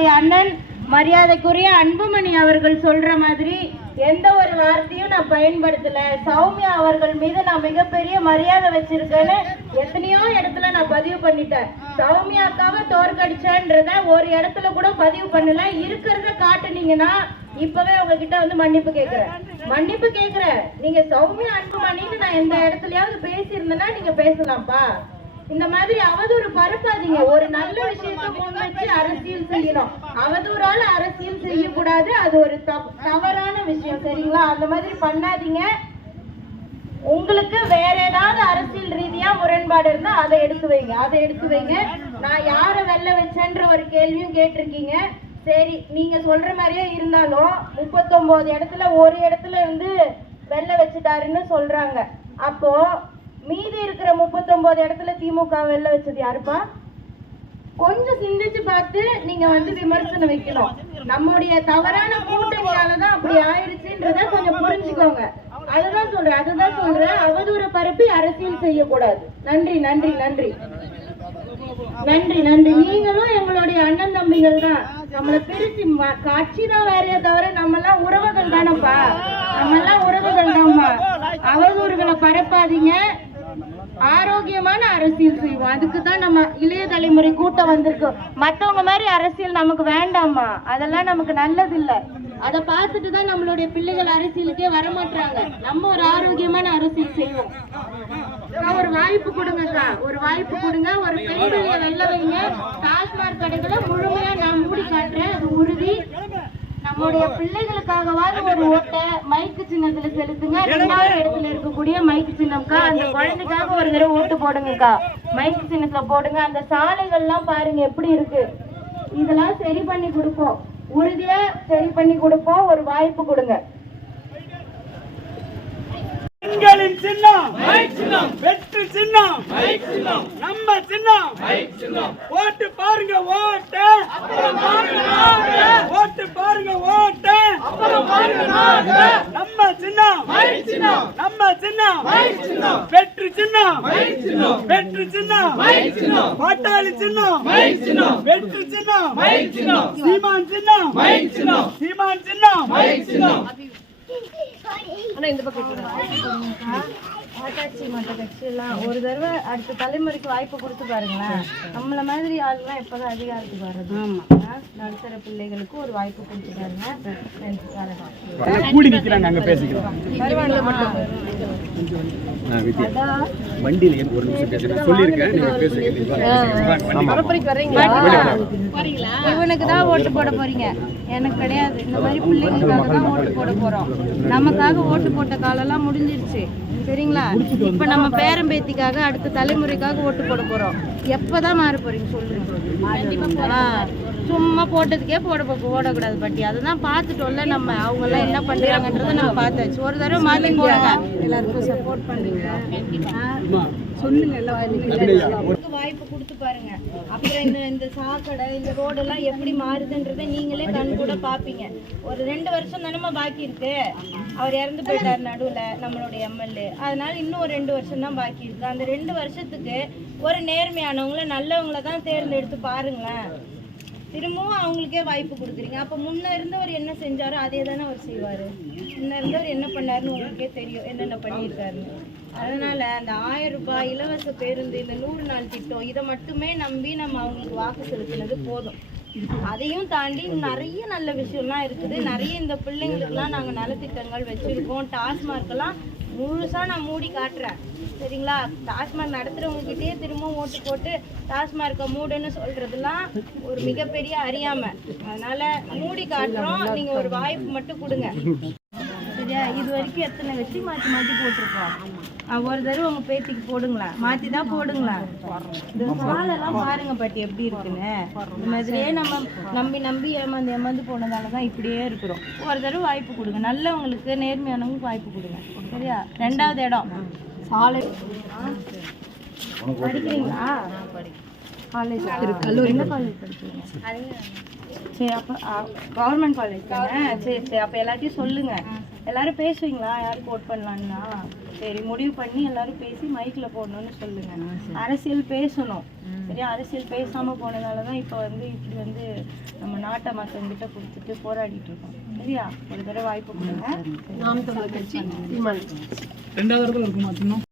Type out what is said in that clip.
எங்களுடைய அண்ணன் மரியாதைக்குரிய அன்புமணி அவர்கள் சொல்ற மாதிரி எந்த ஒரு வார்த்தையும் நான் பயன்படுத்தல. சௌமியா அவர்கள் மீது நான் மிகப்பெரிய மரியாதை வச்சிருக்கேன்னு எத்தனையோ இடத்துல நான் பதிவு பண்ணிட்டேன். சௌமியாக்காக தோற்கடிச்சேன்றத ஒரு இடத்துல கூட பதிவு பண்ணல. இருக்கிறத காட்டுனீங்கன்னா இப்பவே உங்ககிட்ட வந்து மன்னிப்பு கேட்கிறேன் மன்னிப்பு கேக்குறேன். நீங்க சௌமியா அன்புமணின்னு நான் எந்த இடத்துலயாவது பேசியிருந்தேன்னா நீங்க பேசலாம்ப்பா. இந்த மாதிரி அவதூறு பரப்பாதீங்க. ஒரு நல்ல விஷயத்தை முன் வச்சு அரசியல் செய்யணும். அவதூறால அரசியல் செய்யக்கூடாது. அது ஒரு தவறான விஷயம் சரிங்களா? அந்த மாதிரி பண்ணாதீங்க. உங்களுக்கு வேற ஏதாவது அரசியல் ரீதியா முரண்பாடு இருந்தா அதை எடுத்து வைங்க. அதை எடுத்து வைங்க. நான் யாரை வெல்ல வச்சேன்ற ஒரு கேள்வியும் கேட்டிருக்கீங்க. சரி நீங்க சொல்ற மாதிரியே இருந்தாலும் முப்பத்தொன்பது இடத்துல ஒரு இடத்துல வந்து வெல்ல வச்சுட்டாருன்னு சொல்றாங்க. அப்போ மீதி இருக்கிற முப்பத்தொன்பது இடத்துல திமுக வெல்ல வச்சது யாருப்பா? கொஞ்சம் சிந்திச்சு பார்த்து நீங்க வந்து விமர்சனம் வைக்கணும். நம்முடைய தவறான கூட்டணியாலதான் அப்படி ஆயிடுச்சுன்றத கொஞ்சம் புரிஞ்சுக்கோங்க. அதுதான் சொல்றேன் அதுதான் சொல்றேன். அவதூற பரப்பி அரசியல் செய்யக்கூடாது. நன்றி நன்றி நன்றி. நன்றி நன்றி. நீங்களும் எங்களுடைய அண்ணன் தம்பிகள் தான். நம்மள பிரிச்சு ம- கட்சி தான் வேறைய தவிர நம்ம எல்லாம் உறவுகள் தானப்பா? நம்ம எல்லாம் உறவுகள் தான்ப்பா. அவதூறுகளை பரப்பாதீங்க. ஆரோக்கியமான அரசியல் செய்வோம். அதுக்கு தான் நம்ம இளைய தலைமுறை கூட்டம் வந்திருக்கோம் மத்தவங்க மாதிரி அரசியல் நமக்கு வேண்டாமா அதெல்லாம் நமக்கு நல்லது இல்ல அதை பார்த்துட்டு தான் நம்மளுடைய பிள்ளைகள் அரசியலுக்கே வரமாட்டாங்க நம்ம ஒரு ஆரோக்கியமான அரசியல் செய்வோம். ஒரு வாய்ப்பு கொடுங்கக்கா. ஒரு வாய்ப்பு கொடுங்க. ஒரு பெண்களை வெளில வைங்க. டாஸ்மாக் கடைகளை முழுமையா நான் மூடி நம்முடைய பிள்ளைகளுக்காகவாவது ஒரு ஓட்டை மைக்கு சின்னத்துல செலுத்துங்க. ரெண்டாவது இடத்துல இருக்கக்கூடிய மைக்கு சின்னம்க்கா அந்த குழந்தைக்காக ஒரு தடவை ஓட்டு போடுங்கக்கா. மைக்கு சின்னத்துல போடுங்க. அந்த சாலைகள்லாம் பாருங்க எப்படி இருக்கு. இதெல்லாம் சரி பண்ணி கொடுப்போம். உறுதியா சரி பண்ணி கொடுப்போம். ஒரு வாய்ப்பு கொடுங்க. பெண்களின் சின்னம். வெற்றி சின்னம். நம்ம சின்னம். ஓட்டு பாருங்க ஓட்டு நம்ம சின்னம். நம்ம சின்னம். வெற்றி சின்னம். வெற்றி சின்னம். பாட்டாளி சின்னம். வெற்றி சின்னம். சீமான் சின்னம். சீமான் சின்னம். ஆட்டாட்சி மற்ற கட்சியெல்லாம் ஒரு தடவை அடுத்த தலைமுறைக்கு வாய்ப்பு கொடுத்து பாருங்களேன். நம்மள மாதிரி ஆளுலாம் எப்பதான் அதிகாரத்துக்கு வர்றது ஆ, நடுத்தர பிள்ளைகளுக்கு ஒரு வாய்ப்பு கொடுத்து பாருங்க. கூடி நிக்கிறாங்க அங்க பேசிக்கிறோம் அதான். வண்டியில ஏன் ஒரு நிமிஷம் பேசுறேன் சொல்லியிருக்கேன் நீங்க பேசுங்க இவனுக்கு தான் ஓட்டு போட போறீங்க. எனக்கு கிடையாது. இந்த மாதிரி பிள்ளைங்களுக்காக தான் ஓட்டு போட போறோம். நமக்காக ஓட்டு போட்ட காலம்லாம் முடிஞ்சிருச்சு. சரிங்களா? இப்ப நம்ம பேரன் பேத்திக்காக அடுத்த தலைமுறைக்காக ஓட்டு போட போறோம். எப்பதான் மாற போறீங்க சொல்லுங்க. ஆ, சும்மா போட்டதுக்கே போட போ- போடக்கூடாது பட்டி. அதுதான் பார்த்துட்டோம்ல நம்ம. அவங்க எல்லாம் என்ன பண்றாங்கன்றதை நம்ம பார்த்தாச்சு. ஒரு தடவை மாத்தி போடுங்க. எல்லாருக்கும் சப்போர்ட் பண்ணுங்க. உங்களுக்கு வாய்ப்பு கொடுத்து பாருங்க. அப்புறம் இந்த இந்த சாக்கடை இந்த ரோடெல்லாம் எப்படி மாறுதுன்றதை நீங்களே கண் கூட பாப்பீங்க. ஒரு ரெண்டு வருஷம் தானே பாக்கி இருக்கு. அவர் இறந்து போயிட்டார் நடுவுல நம்மளுடைய எம்எல்ஏ. அதனால இன்னும் ஒரு ரெண்டு வருஷம் தான் பாக்கி இருக்கு. அந்த ரெண்டு வருஷத்துக்கு ஒரு நேர்மையானவங்கள நல்லவங்கள தான் தேர்ந்தெடுத்து பாருங்களேன். திரும்பவும் அவங்களுக்கே வாய்ப்பு கொடுக்குறீங்க. அப்போ முன்ன இருந்தவர் என்ன செஞ்சாரோ அதே தானே அவர் செய்வார். முன்ன இருந்தவர் என்ன பண்ணாருன்னு உங்களுக்கே தெரியும். என்னென்ன பண்ணியிருக்காருன்னு. அதனால் அந்த ஆயிரம் ரூபாய் இலவச பேருந்து இந்த நூறு நாள் திட்டம் இதை மட்டுமே நம்பி நம்ம அவங்களுக்கு வாக்கு செலுத்தினது போதும். அதையும் தாண்டி நிறைய நல்ல விஷயம்லாம் இருக்குது. நிறைய இந்த பிள்ளைங்களுக்குலாம் நாங்கள் நலத்திட்டங்கள் வச்சுருக்கோம். டாஸ்மார்க்கெல்லாம் முழுசாக நான் மூடி காட்டுறேன். சரிங்களா? டாஸ்மார்க் நடத்துகிறவங்க திரும்ப திரும்பவும் ஓட்டு போட்டு டாஸ்மார்க்கை மூடுன்னு சொல்கிறதுலாம் ஒரு மிகப்பெரிய அறியாமை. அதனால் மூடி காட்டுறோம். நீங்கள் ஒரு வாய்ப்பு மட்டும் கொடுங்க. சரியா இது வரைக்கும் எத்தனை வச்சு மாற்றி மாற்றி போட்டிருக்கோம்? ஒரு தடவை உங்க பேத்திக்கு போடுங்களா? மாற்றி தான் போடுங்களா? இந்த சாலெல்லாம் பாருங்க பாட்டி எப்படி இருக்குன்னு. இந்த மாதிரியே நம்ம நம்பி நம்பி ஏமாந்து ஏமாந்து போனதால தான் இப்படியே இருக்கிறோம். ஒரு தடவை வாய்ப்பு கொடுங்க. நல்லவங்களுக்கு நேர்மையானவங்களுக்கு வாய்ப்பு கொடுங்க. சரியா? ரெண்டாவது இடம். சாலை. படிக்கிறீங்களா? காலேஜ். கல்லூரி என்ன காலேஜ் படிக்கிறீங்க? சரி அப்போ கவர்மெண்ட் காலேஜ் தானே? சரி சரி அப்போ எல்லாத்தையும் சொல்லுங்க. எல்லாரும் பேசுவீங்களா? யாருக்கு ஓட் பண்ணலான்னா? சரி முடிவு பண்ணி எல்லாரும் பேசி மைக்ல போடணும்னு சொல்லுங்க. அரசியல் பேசணும். சரியா? அரசியல் பேசாம போனதால தான் இப்போ வந்து இப்படி வந்து நம்ம நாட்டை மற்றவங்கிட்ட கொடுத்துட்டு போராடிட்டு இருக்கோம். சரியா? ஒரு தடவை வாய்ப்பு கொடுங்க. ரெண்டாவது